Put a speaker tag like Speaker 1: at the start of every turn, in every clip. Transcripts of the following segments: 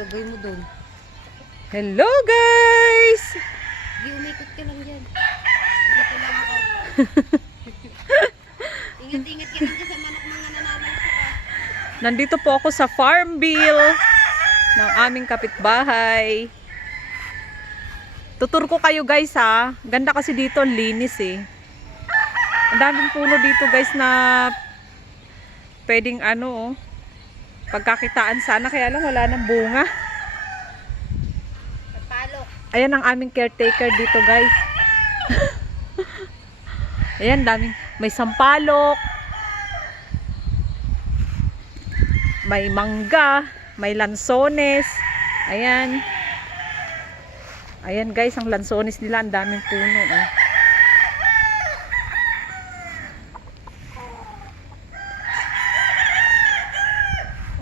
Speaker 1: gagawin mo doon?
Speaker 2: Hello guys!
Speaker 1: Di umikot ka lang dyan. Dito lang ako. Ingat-ingat ka lang sa manok mga nananalasa ka.
Speaker 2: Nandito po ako sa Farmville ng aming kapitbahay. Tutur ko kayo guys ha. Ganda kasi dito, linis eh. Ang daming puno dito guys na pwedeng ano oh, pagkakitaan sana kaya lang wala ng bunga. Ayan ang aming caretaker dito guys. Ayan, daming may sampalok. May mangga, may lansones. Ayan. Ayan guys, ang lansones nila, ang daming puno. Oh.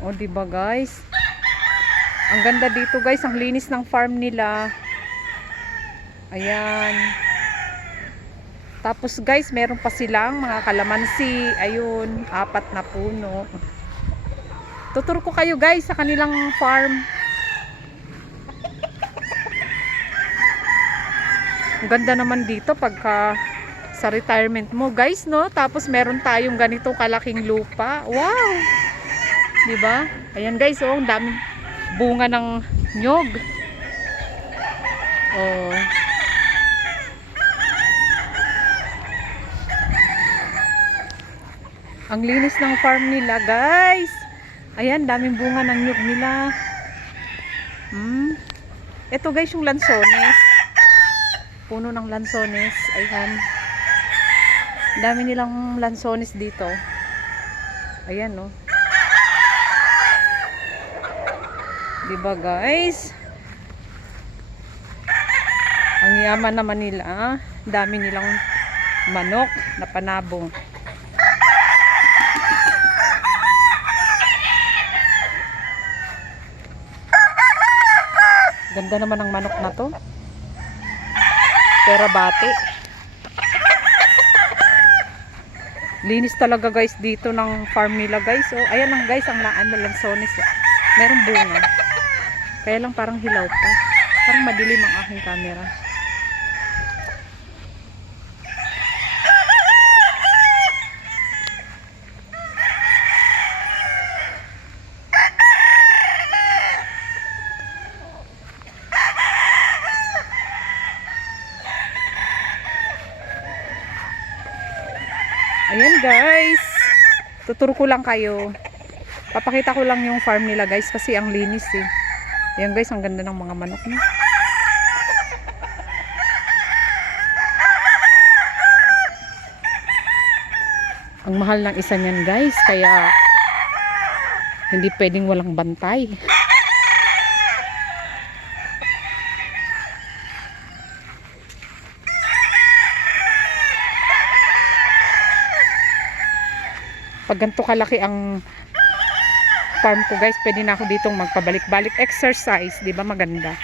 Speaker 2: Oh, di ba guys? Ang ganda dito guys, ang linis ng farm nila. Ayan. Tapos guys, meron pa silang mga kalamansi. Ayun, apat na puno. Tutur ko kayo guys sa kanilang farm. Ang ganda naman dito pagka sa retirement mo guys, no? Tapos meron tayong ganito kalaking lupa. Wow! 'Di ba? Ayan guys, oh, ang daming bunga ng nyog. Oh. Ang linis ng farm nila, guys. Ayan, daming bunga ng nyug nila. Hmm. Ito guys, yung lansones. Puno ng lansones. Ayan. Dami nilang lansones dito. Ayan, no. Diba, guys? Ang yaman naman nila. ah. Dami nilang manok na panabong. Ganda naman ng manok na to. Pera bati. Linis talaga guys dito ng farm nila guys. Oh, ayan lang guys ang laan ng lansones. Oh. Meron bunga. Kaya lang parang hilaw pa. Parang madilim ang aking camera. Ayan guys. Tuturo ko lang kayo. Papakita ko lang yung farm nila guys kasi ang linis eh. Ayan guys, ang ganda ng mga manok na. Ang mahal ng isa niyan guys, kaya hindi pwedeng walang bantay. Pag ganito kalaki ang farm ko guys, pwede na ako ditong magpabalik-balik exercise, 'di ba maganda?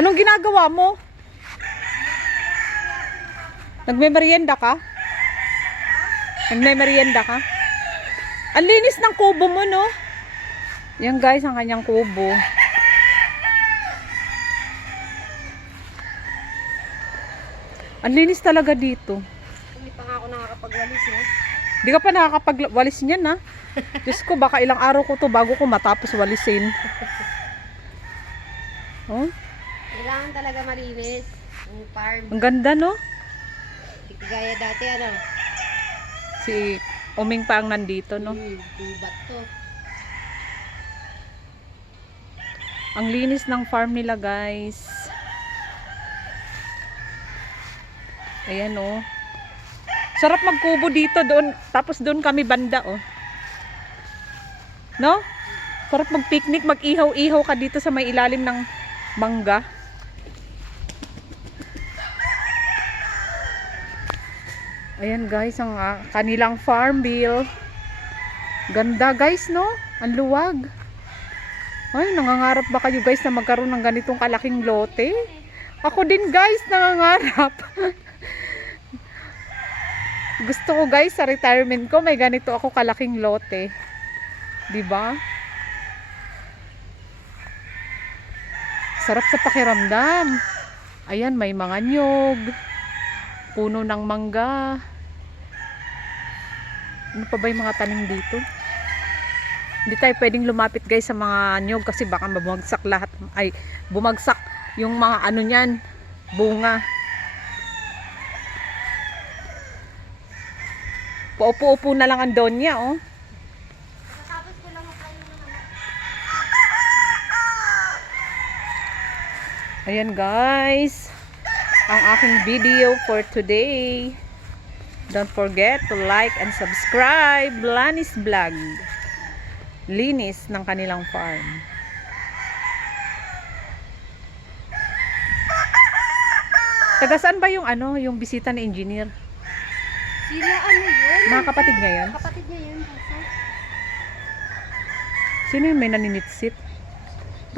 Speaker 2: Anong ginagawa mo? Nagme-merienda ka? Nagme-merienda ka? Ang linis ng kubo mo, no? Yan guys, ang kanyang kubo. Ang linis talaga dito.
Speaker 1: Hindi pa nga ako nakakapagwalis eh.
Speaker 2: Di ka pa nakakapagwalis niyan, ha? Diyos ko, baka ilang araw ko to bago ko matapos walisin. Oh,
Speaker 1: Kailangan talaga malinis. Ang farm.
Speaker 2: ang ganda, no?
Speaker 1: Hindi kagaya dati ano.
Speaker 2: Si Uming pa ang nandito, no?
Speaker 1: Hmm, to.
Speaker 2: Ang linis ng farm nila, guys. Ayan, oh. Sarap magkubo dito doon. Tapos doon kami banda, oh. No? Sarap mag-picnic, mag-ihaw-ihaw ka dito sa may ilalim ng mangga. Ayan guys, ang ah, kanilang farm bill. Ganda guys, no? Ang luwag. Ay, nangangarap ba kayo guys na magkaroon ng ganitong kalaking lote? Ako din guys, nangangarap. Gusto ko guys sa retirement ko may ganito ako kalaking lote. ba? Sarap sa pakiramdam. Ayan, may mga nyog. Puno ng mangga. Ano pa ba yung mga tanim dito? Hindi tayo pwedeng lumapit guys sa mga nyog kasi baka bumagsak lahat. Ay, bumagsak yung mga ano niyan, bunga. Paupo-upo na lang ang donya, oh. Ayan guys, ang aking video for today. Don't forget to like and subscribe Lanis Vlog. Linis ng kanilang farm. Taga saan ba yung ano, yung bisita ni engineer?
Speaker 1: Sila ano yun?
Speaker 2: Mga kapatid niya yan?
Speaker 1: Kapatid niya yun. Kasi
Speaker 2: Sino yung may naninitsit?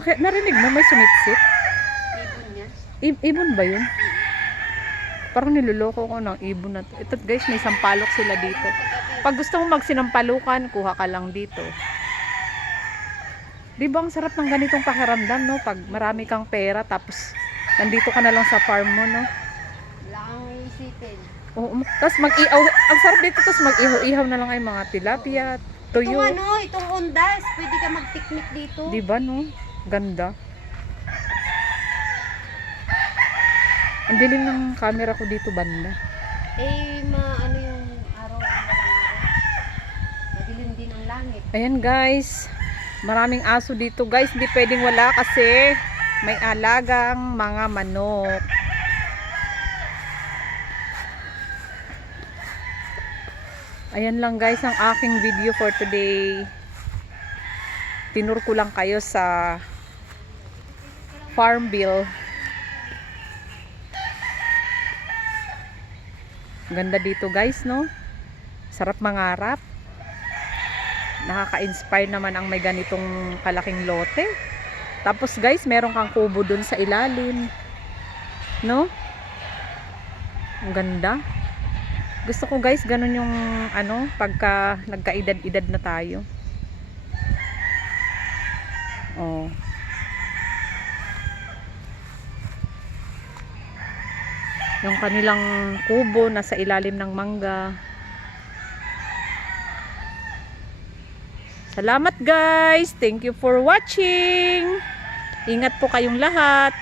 Speaker 2: Bakit narinig mo may sumitsit?
Speaker 1: ibon niya.
Speaker 2: I- ibon ba yun? Parang niloloko ko ng ibon na to. Ito guys, may sampalok sila dito. Pag gusto mo magsinampalukan, kuha ka lang dito. Di ba ang sarap ng ganitong pakiramdam, no? Pag marami kang pera, tapos nandito ka na lang sa farm mo, no?
Speaker 1: Wala kang iisipin.
Speaker 2: Oo, tapos mag-ihaw. Ang sarap dito, tapos mag-ihaw-ihaw na lang ay mga tilapia,
Speaker 1: Itong
Speaker 2: tuyo.
Speaker 1: ano, itong ondas, pwede ka mag-picnic dito.
Speaker 2: Di ba, no? Ganda. Ang dilim ng camera ko dito, banda.
Speaker 1: Eh, ma, ano yung araw, ang walang araw. Madilim din ang langit.
Speaker 2: Ayan guys, maraming aso dito guys, hindi pwedeng wala kasi may alagang mga manok. Ayan lang guys ang aking video for today. Tinur ko lang kayo sa farm bill. Ganda dito guys no? Sarap mangarap nakaka-inspire naman ang may ganitong kalaking lote. Tapos guys, meron kang kubo dun sa ilalim. No? Ang ganda. Gusto ko guys, ganun yung ano, pagka nagkaedad-edad na tayo. Oh. Yung kanilang kubo nasa ilalim ng mangga. Salamat guys. Thank you for watching. Ingat po kayong lahat.